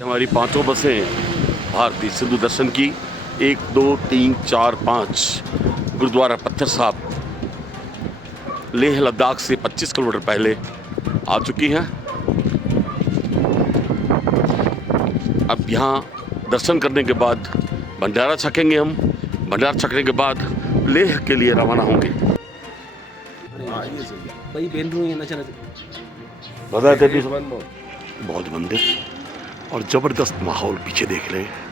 हमारी पांचों बसें भारतीय सिंधु दर्शन की 1, 2, 3, 4, 5 गुरुद्वारा पत्थर साहब लेह लद्दाख से 25 किलोमीटर पहले आ चुकी हैं। अब यहाँ दर्शन करने के बाद भंडारा छकेंगे हम। भंडारा छकने के बाद लेह के लिए रवाना होंगे। बौद्ध मंदिर और जबरदस्त माहौल पीछे देख रहे हैं।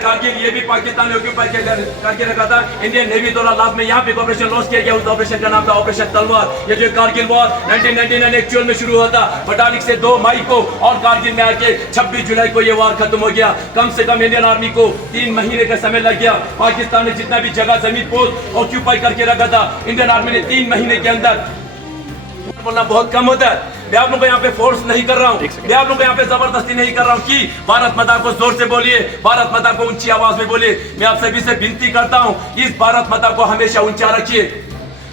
कारगिल ये भी पाकिस्तान ने ऑक्यूपाई करके रखा था। इंडियन नेवी द्वारा लास्ट में यहाँ पे ऑपरेशन लॉन्च किया गया। उस ऑपरेशन का नाम था ऑपरेशन तलवार। ये जो कारगिल वॉर 1999 एक्चुअल में शुरू हुआ था बटालिक से 2 मई को और कारगिल में आके 26 जुलाई को ये वॉर खत्म हो गया। कम से कम इंडियन आर्मी को 3 महीने का समय लग गया। पाकिस्तान ने जितना भी जगह जमीन पोस्ट ऑक्यूपाई करके रखा था इंडियन आर्मी ने 3 महीने के अंदर। बोलना बहुत कम होता है। मैं आप लोगों को यहाँ पे फोर्स नहीं कर रहा हूँ, मैं आप लोगों को यहाँ पे जबरदस्ती नहीं कर रहा हूँ कि भारत माता को जोर से बोलिए, भारत माता को ऊंची आवाज में बोलिए। मैं आप सभी से विनती करता हूँ इस भारत माता को हमेशा ऊंचा रखिए।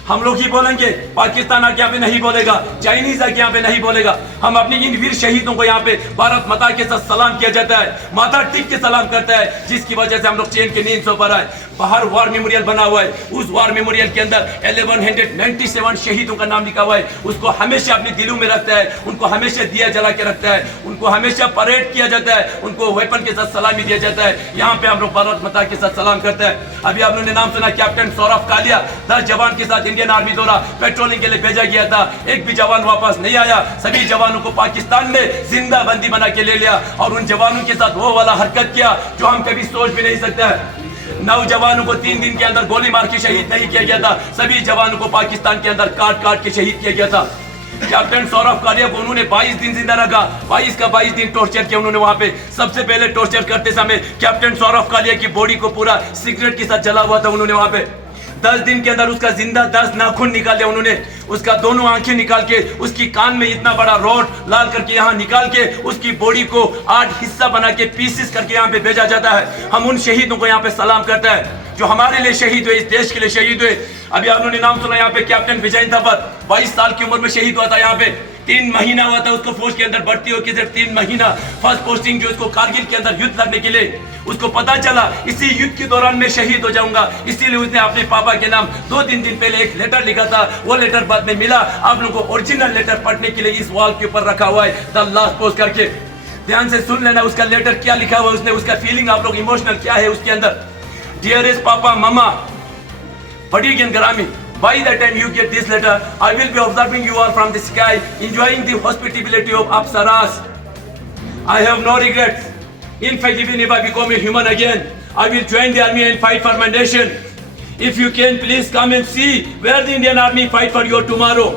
हम लोग ही बोलेंगे, पाकिस्तान आके यहाँ पे नहीं बोलेगा, चाइनीज आके यहाँ पे नहीं बोलेगा। हम अपनी इन वीर शहीदों को यहाँ पे भारत माता के साथ सलाम किया जाता है, माता टिक के सलाम करता है, जिसकी वजह से हम लोग चैन के नींद सो पर आए। बाहर वार मेमोरियल बना हुआ है, उस वार मेमोरियल के अंदर 1197 शहीदों का नाम लिखा हुआ है। उसको हमेशा अपने दिलों में रखता है, उनको हमेशा दिया जला के रखता है, उनको हमेशा परेड किया जाता है, उनको वेपन के साथ सलामी दिया जाता है। यहाँ पे हम लोग भारत माता के साथ सलाम करते हैं। अभी आप लोगों ने नाम सुना कैप्टन सौरभ कालिया, 10 जवान के साथ इंडियन आर्मी द्वारा पेट्रोलिंग के लिए भेजा गया था। एक भी जवान वापस नहीं आया। सभी जवानों को पाकिस्तान ने जिंदा बंदी बना के ले लिया और उन जवानों के साथ वो वाला हरकत किया जो हम कभी सोच भी नहीं सकते हैं। 9 जवानों को 3 दिन के अंदर गोली मार के शहीद नहीं किया गया था, सभी जवानों को पाकिस्तान के अंदर काट काट के शहीद किया गया था। कैप्टन सौरभ कालिया को उन्होंने 22 दिन जिंदा रखा, 22 का 22 दिन टॉर्चर किया उन्होंने वहां पे। सबसे पहले टॉर्चर करते समय कैप्टन सौरभ कालिया की बॉडी को पूरा सिगरेट के साथ जला हुआ था उन्होंने वहां पे। 10 दिन के अंदर उसका जिंदा 10 नाखून निकाल दिया उन्होंने, उसका दोनों आंखें निकाल के, उसकी कान में इतना बड़ा रॉड लाल करके यहाँ निकाल के, उसकी बॉडी को 8 हिस्सा बना के पीसेस करके यहाँ पे भेजा जाता है। हम उन शहीदों को यहाँ पे सलाम करते हैं जो हमारे लिए शहीद हुए, इस देश के लिए शहीद हुए। अभी आप लोगों ने नाम सुना यहाँ पे कैप्टन विजय थापर, 22 साल की उम्र में शहीद हुआ था। यहाँ पे 3 महीना हुआ था उसको फौज के अंदर भर्ती होकर, सिर्फ 3 महीना फर्स्ट पोस्टिंग जो उसको कारगिल के अंदर युद्ध लड़ने के लिए। उसको पता चला इसी युद्ध के दौरान मैं शहीद हो जाऊंगा, इसीलिए उसने अपने पापा के नाम 2-3 दिन पहले एक लेटर लिखा था। वो लेटर बाद में मिला, आप लोगों को ओरिजिनल लेटर पढ़ने के लिए इस वॉल के ऊपर रखा हुआ है, द लास्ट पोस्ट करके। ध्यान से सुन लेना उसका लेटर क्या लिखा हुआ है, उसने उसका फीलिंग आप लोग इमोशनल क्या है उसके अंदर। डियरेस्ट पापा mama Fadigan Garami, by the time you get this letter, I will be observing you all from the sky, enjoying the hospitality of Apsaras. I have no regrets. In fact, even if I become a human again, I will join the army and fight for my nation. If you can, please come and see where the Indian army fight for your tomorrow.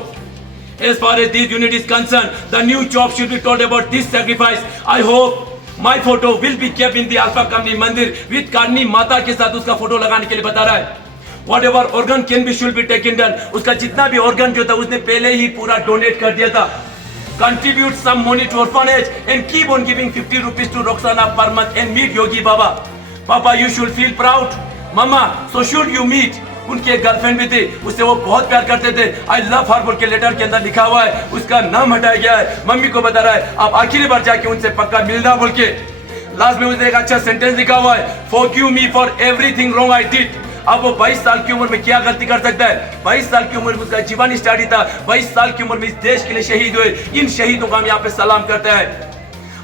As far as this unit is concerned, the new job should be told about this sacrifice. I hope my photo will be kept in the alpha company मंदिर with कारनी माता के साथ उसका photo लगाने के लिए बता रहा है। Whatever organ can be should be taken done, उसका जितना भी organ जो था उसने पहले ही पूरा डोनेट कर दिया था। Contribute some money to orphanage and keep on giving 50 rupees to Roxana per month and meet Yogi Baba. Papa, you should feel proud. Mama, so should you meet. उनकी एक गर्लफ्रेंड भी थी, उससे वो बहुत प्यार करते थे। आई लव हर बोल के लेटर के अंदर लिखा हुआ है, उसका नाम हटाया गया है। मम्मी को बता रहा है आप आखिरी बार जाके उनसे पक्का मिलना बोल के। लास्ट में उसने एक अच्छा सेंटेंस लिखा हुआ है, forgive me for everything wrong I did. अब वो 22 साल की उम्र में क्या गलती कर सकता है? 22 साल की उम्र में उसका जीवन स्टार्ट ही था। 22 साल की उम्र में इस देश के लिए शहीद हुए। इन शहीदों को हम यहाँ पे सलाम करते हैं।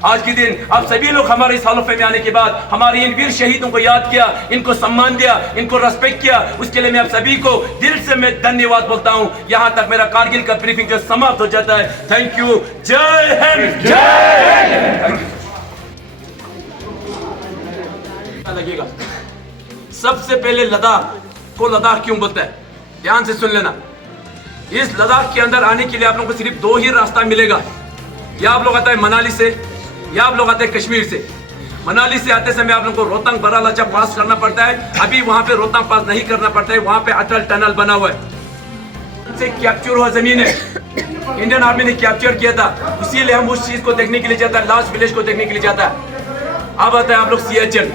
आज के दिन आप सभी लोग हमारे इस हॉल ऑफ फेम में आने के बाद हमारे इन वीर शहीदों को याद किया, इनको सम्मान दिया, इनको रेस्पेक्ट किया, उसके लिए मैं आप सभी को दिल से मैं धन्यवाद बोलता हूँ। यहाँ तक मेरा कारगिल का ब्रीफिंग जो समाप्त हो जाता है। Thank you. जय हिंद। जय हिंद। लगेगा सबसे पहले लद्दाख को लद्दाख क्यों बोलता है? ध्यान से सुन लेना। इस लद्दाख के अंदर आने के लिए आप लोगों को सिर्फ 2 ही रास्ता मिलेगा। या आप लोग आते हैं मनाली से, या आप लोग आते हैं कश्मीर से। मनाली से आते समय आप लोगों को रोहतांग बरालाचा पास करना पड़ता है। अभी वहां पे रोहतांग पास नहीं करना पड़ता है, वहां पे अटल टनल बना हुआ है। से कैप्चर हुआ जमीन है, इंडियन आर्मी ने कैप्चर किया था, इसीलिए हम उस चीज को देखने के लिए जाता है, लास्ट विलेज को देखने के लिए जाता है। अब आता है आप लोग सियाचिन।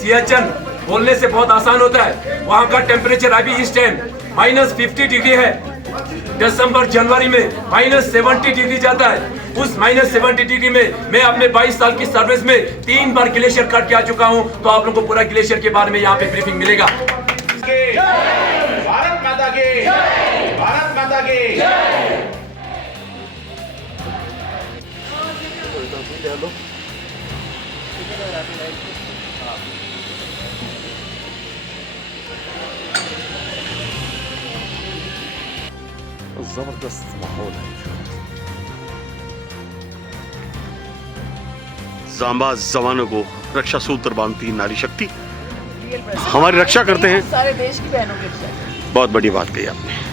सियाचिन बोलने से बहुत आसान होता है, वहां का टेम्परेचर अभी इस टाइम -50 डिग्री है। दिसंबर जनवरी में -70 डिग्री जाता है। उस -70 डिग्री में मैं अपने 22 साल की सर्विस में 3 बार ग्लेशियर कट के आ चुका हूं। तो आप लोगों को पूरा ग्लेशियर के बारे में यहाँ पे ब्रीफिंग मिलेगा। भारत माता की जय। भारत माता की जय। जबरदस्त माहौल है। जांबाज जवानों को रक्षा सूत्र बांधती नारी शक्ति हमारी रक्षा करते हैं। सारे देश की बहनों की रक्षा। बहुत बड़ी बात कही आपने।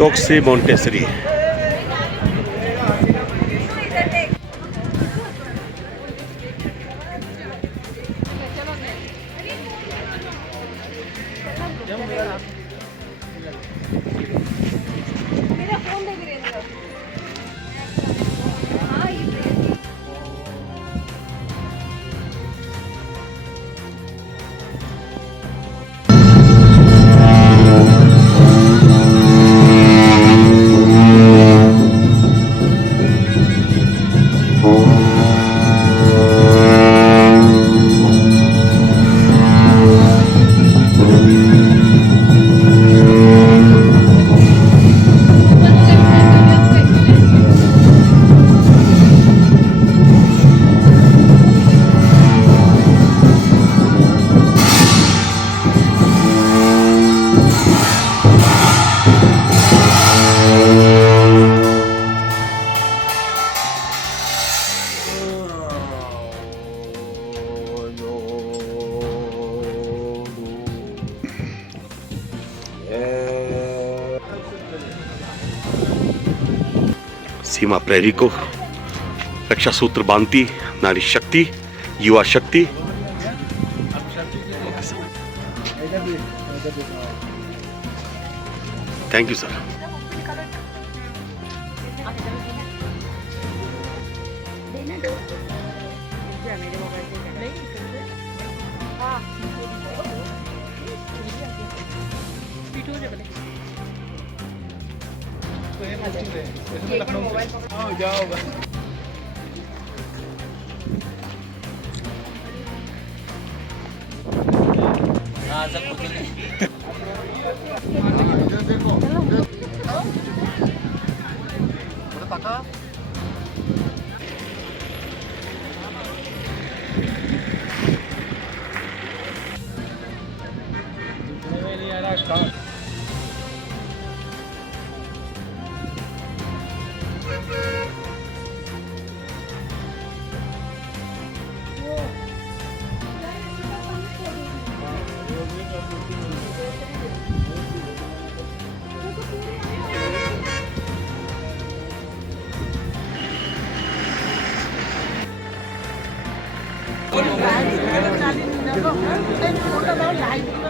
चौकसी मोंटेसरी सीमा प्रहरी को रक्षा सूत्र बांधती नारी शक्ति, युवा शक्ति। Thank you sir. लाईव्ह